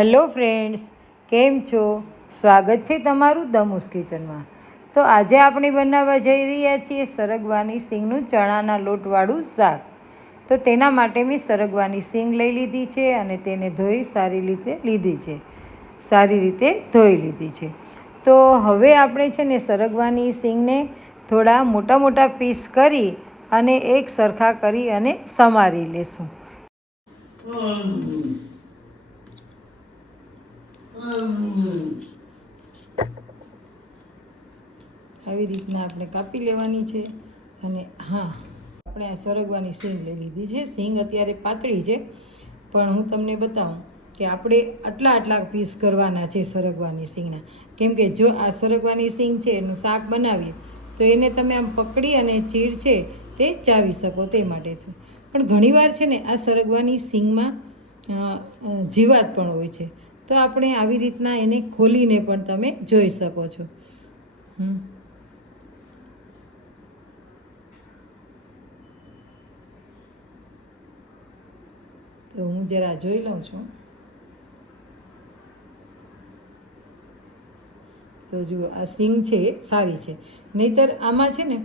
Hello friends, કેમ છો? સ્વાગત છે તમારું દમુસ કિચનમાં. તો આજે આપણે બનાવવા જઈ રહ્યા છીએ સરગવાની સિંગનું ચણાના લોટવાળું શાક. તો તેના માટે મેં સરગવાની સિંગ લઈ લીધી છે અને તેને ધોઈ સારી રીતે ધોઈ લીધી છે. તો હવે આપણે છે ને સરગવાની સિંગને થોડા મોટા મોટા પીસ કરી અને એક સરખા કરી અને સમારી લેશું. આવી રીતના આપણે કાપી લેવાની છે. અને હા, આપણે આ સરગવાની સિંગ લઈ લીધી છે. સિંગ અત્યારે પાતળી છે, પણ હું તમને બતાવું કે આપણે આટલા પીસ કરવાના છે સરગવાની સિંગના. કેમ કે જો આ સરગવાની સિંગ છે એનું શાક બનાવીએ તો એને તમે આમ પકડી અને ચીર છે તે ચાવી શકો તે માટે. પણ ઘણીવાર છે ને આ સરગવાની સિંગમાં જીવાત પણ હોય છે, તો આપણે આવી રીતના એને ખોલીને પણ તમે જોઈ શકો છો. તો હું જરા જોઈ લઉં છું. તો જુઓ, આ સિંગ છે એ સારી છે, નહીંતર આમાં છે ને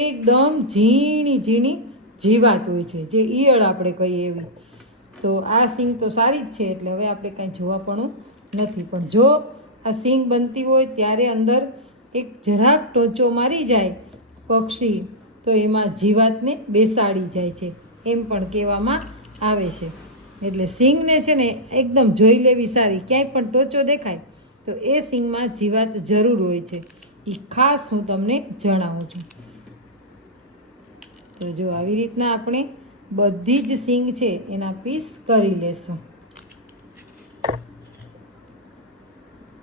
એકદમ ઝીણી જીવાત હોય છે, જે ઈયળ આપણે કહીએ એવી. તો આ સિંગ તો સારી જ છે, એટલે હવે આપણે કાંઈ જોવા પણ નથી. પણ જો આ સિંગ બનતી હોય ત્યારે અંદર એક જરાક ટોચો મારી જાય પક્ષી, તો એમાં જીવાતને બેસાડી જાય છે એમ પણ કહેવામાં આવે છે. એટલે સિંગને છે ને એકદમ જોઈ લેવી સારી. ક્યાંય પણ ટોચો દેખાય તો એ સિંગમાં જીવાત જરૂર હોય છે, એ ખાસ હું તમને જણાવું છું. તો જો આવી રીતના આપણે બધી જ સિંગ છે એના પીસ કરી લેશું.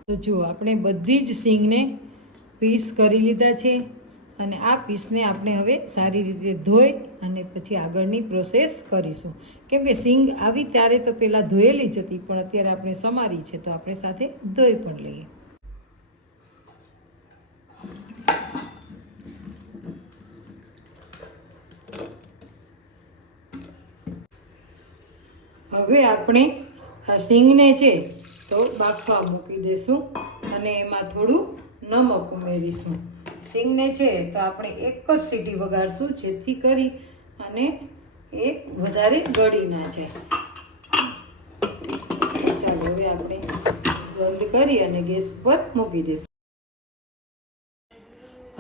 તો જુઓ, આપણે બધી જ સિંગને પીસ કરી લીધા છે અને આ પીસને આપણે હવે સારી રીતે ધોઈ અને પછી આગળની પ્રોસેસ કરીશું. કેમ કે સિંગ આવી ત્યારે તો પહેલાં ધોયેલી જ હતી, પણ અત્યારે આપણે સમારી છે તો આપણે સાથે ધોઈ પણ લઈએ. હવે આપણે આ સિંગને છે તો બાફવા મૂકી દઈશું અને એમાં થોડું નમક ઉમેરીશું. સિંગને છે તો આપણે એક જ સીટી વગાડશું, જેથી કરી અને એ વધારે ગળી ના જાય. ચાલો, હવે આપણે બંધ કરી અને ગેસ પર મૂકી દઈશું.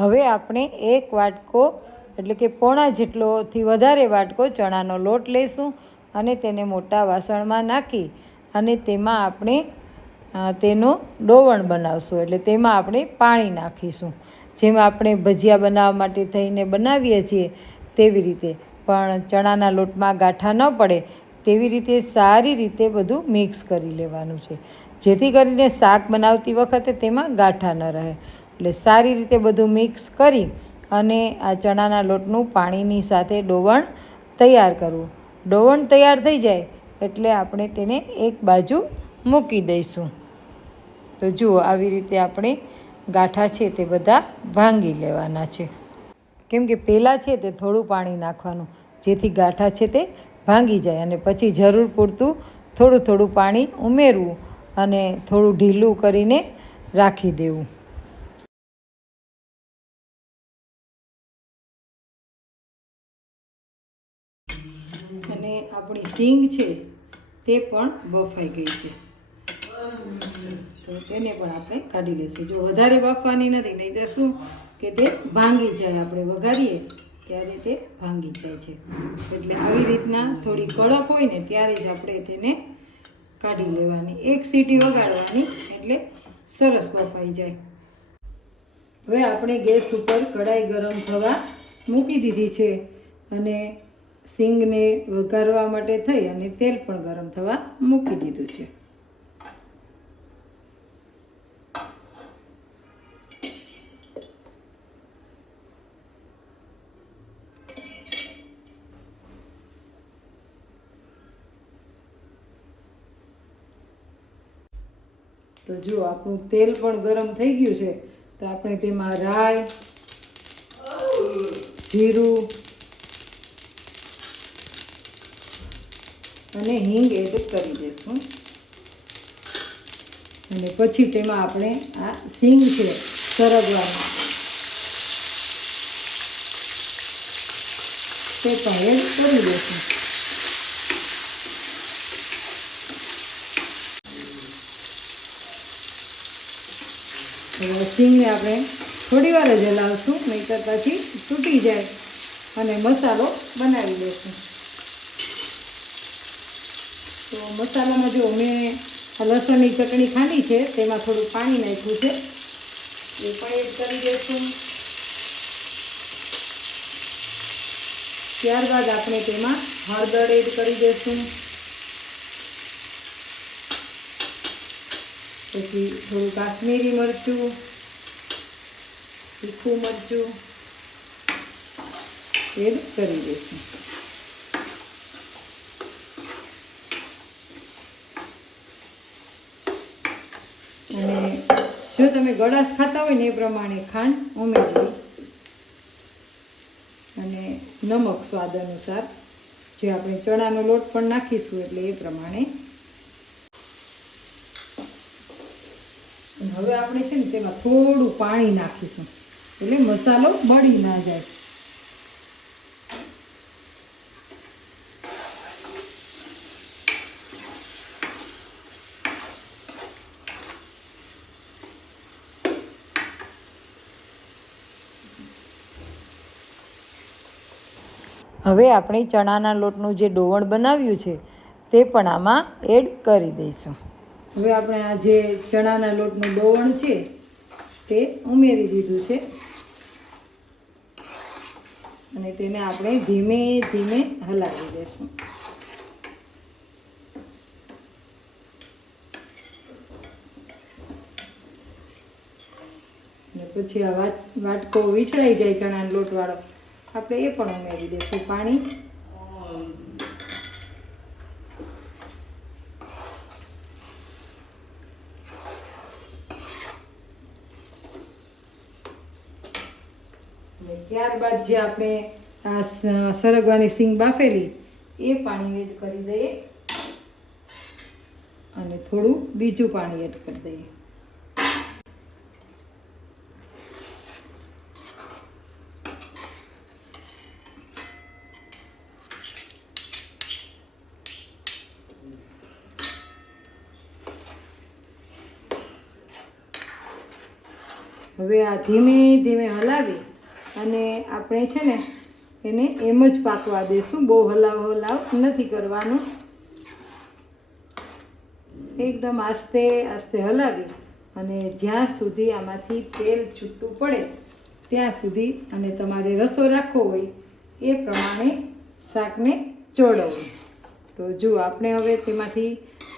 હવે આપણે એક વાટકો એટલે કે પોણા જેટલોથી વધારે વાટકો ચણાનો લોટ લઈશું અને તેને મોટા વાસણમાં નાખી અને તેમાં આપણે તેનું ડોવણ બનાવશું. એટલે તેમાં આપણે પાણી નાખીશું, જેમાં આપણે ભજીયા બનાવવા માટે થઈને બનાવીએ છીએ તેવી રીતે. પણ ચણાના લોટમાં ગાંઠા ન પડે તેવી રીતે સારી રીતે બધું મિક્સ કરી લેવાનું છે, જેથી કરીને શાક બનાવતી વખતે તેમાં ગાંઠા ન રહે. એટલે સારી રીતે બધું મિક્સ કરી અને આ ચણાના લોટનું પાણીની સાથે ડોવણ તૈયાર કરવું. ડોવણ તૈયાર થઈ જાય એટલે આપણે તેને એક બાજુ મૂકી દઈશું. તો જુઓ, આવી રીતે આપણે ગાંઠા છે તે બધા ભાંગી લેવાના છે. કેમ કે પહેલાં છે તે થોડું પાણી નાખવાનું, જેથી ગાંઠા છે તે ભાંગી જાય, અને પછી જરૂર પૂરતું થોડું પાણી ઉમેરવું અને થોડું ઢીલું કરીને રાખી દેવું. અને આપણી સિંગ છે તે પણ બફાઈ ગઈ છે, તો તેને પણ આપણે કાઢી લઈશું. જો વધારે બાફવાની નથી, નહીં તો શું કે તે ભાંગી જાય, આપણે વઘારીએ ત્યારે તે ભાંગી જાય છે. એટલે આવી રીતના થોડી કડક હોય ને ત્યારે જ આપણે તેને કાઢી લેવાની. એક સીટી વગાડવાની એટલે સરસ બફાઈ જાય. હવે આપણે ગેસ ઉપર કઢાઈ ગરમ થવા મૂકી દીધી છે અને સિંગને વઘારવા માટે થઈ અને તેલ પણ ગરમ થવા મૂકી દીધું છે. તો જો આપણું તેલ પણ ગરમ થઈ ગયું છે, તો આપણે તેમાં રાઈ, જીરું અને હિંગ એડ કરી દઈશું. અને પછી તેમાં આપણે આ સિંગ છે સરગવાની તે પણ એડ કરી દઈશું. સિંગને આપણે થોડી વાર જ હલાવશું, નહીંતર પછી તૂટી જાય અને મસાલો બનાવી દઈશું. તો મસાલામાં જો મેં લસણની ચટણી ખાંડી છે, તેમાં થોડું પાણી નાખ્યું છે, એ પણ એડ કરી દઈશું. ત્યારબાદ આપણે તેમાં હળદર એડ કરી દઈશું. પછી થોડું કાશ્મીરી મરચું, તીખું મરચું એડ કરી દઈશું. અને જો તમે ગળાશ ખાતા હોય ને એ પ્રમાણે ખાંડ ઉમેરવી અને નમક સ્વાદ અનુસાર, જે આપણે ચણાનો લોટ પણ નાખીશું એટલે એ પ્રમાણે. હવે આપણે છે ને તેમાં થોડું પાણી નાખીશું એટલે મસાલો બળી ના જાય. હવે આપણે ચણાના લોટનું જે ડોવણ બનાવ્યું છે તે પણ આમાં એડ કરી દઈશું. હવે આપણે આ જે ચણાના લોટનું ડોવણ છે તે ઉમેરી દીધું છે અને તેને આપણે ધીમે ધીમે હલાવી દઈશું. અને પછી આ વાટકો વિછળાઈ જાય ચણાના લોટવાળો, આપણે એ પણ ઉમેરી દઈશું પાણી. ત્યારબાદ જે આપણે આ સરગવાની સિંગ બાફેલી એ પાણી એડ કરી દઈએ અને થોડું બીજું પાણી એડ કરી દઈએ. હવે આ ધીમે ધીમે હલાવી અને આપણે છે ને એને એમ જ પાકવા દઈશું, બહુ હલાવ નથી કરવાનું. એકદમ આસ્તે આસ્તે હલાવી અને જ્યાં સુધી આમાંથી તેલ છૂટું પડે ત્યાં સુધી, અને તમારે રસો રાખવો હોય એ પ્રમાણે શાકને ચોળવવું. તો જો આપણે હવે તેમાંથી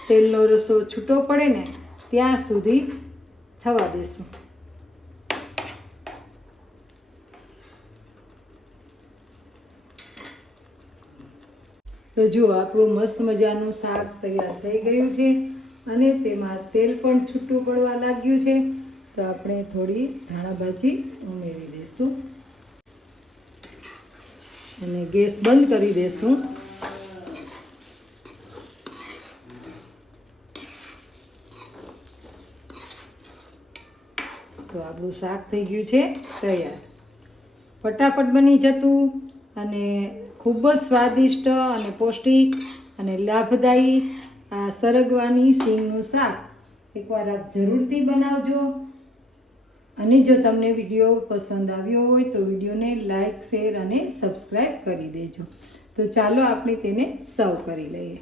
તેલનો રસો છૂટો પડે ને ત્યાં સુધી થવા દઈશું. તો જુઓ આપણું મસ્ત મજાનું શાક તૈયાર થઈ ગયું છે અને તેમાં તેલ પણ છૂટું પડવા લાગ્યું છે. તો આપણે થોડી ધાણા ભાજી ઉમેરી દઈશું અને ગેસ બંધ કરી દઈશું. તો આપણું શાક થઈ ગયું છે તૈયાર. ફટાફટ બની જતું અને ખૂબ જ સ્વાદિષ્ટ અને પૌષ્ટિક અને લાભદાયી આ સરગવાની સિંગનું શાક એકવાર આપ જરૂરથી બનાવજો. અને જો તમને વિડીયો પસંદ આવ્યો હોય તો વિડીયોને લાઈક, શેર અને સબસ્ક્રાઈબ કરી દેજો. તો ચાલો આપણે તેને સર્વ કરી લઈએ.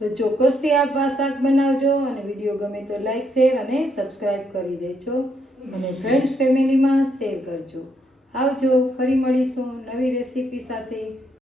તો ચોક્કસથી આપ આ શાક બનાવજો અને વિડીયો ગમે તો લાઈક, શેર અને સબસ્ક્રાઈબ કરી દેજો અને ફ્રેન્ડ્સ ફેમિલીમાં શેર કરજો. આવજો, ફરી મળીશું નવી રેસીપી સાથે.